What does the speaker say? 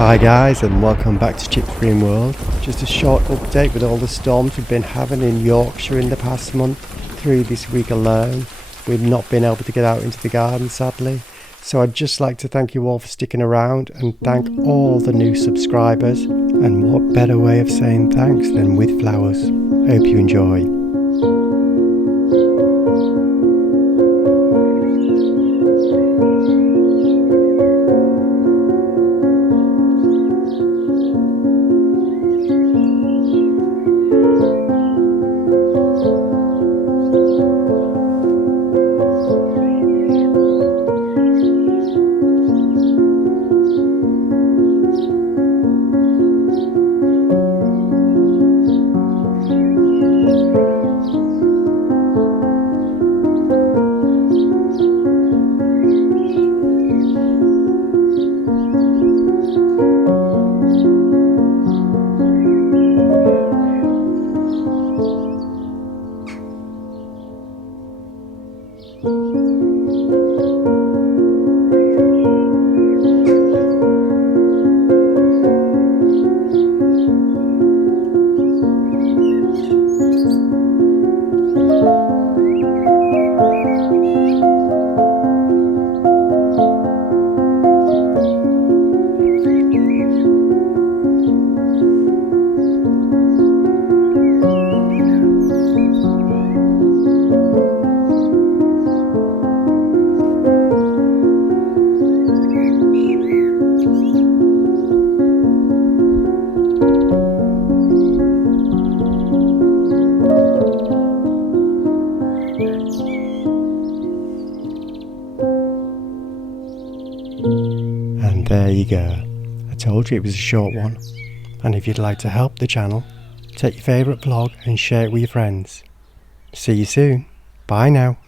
Hi guys, and welcome back to Chip Green World. Just a short update with all the storms we've been having in Yorkshire in the past month. 3 this week alone. We've not been able to get out into the garden, sadly. So I'd just like to thank you all for sticking around and thank all the new subscribers. And what better way of saying thanks than with flowers. Hope you enjoy. And there you go. I told you it was a short one. And if you'd like to help the channel, take your favourite vlog and share it with your friends. See you soon. Bye now.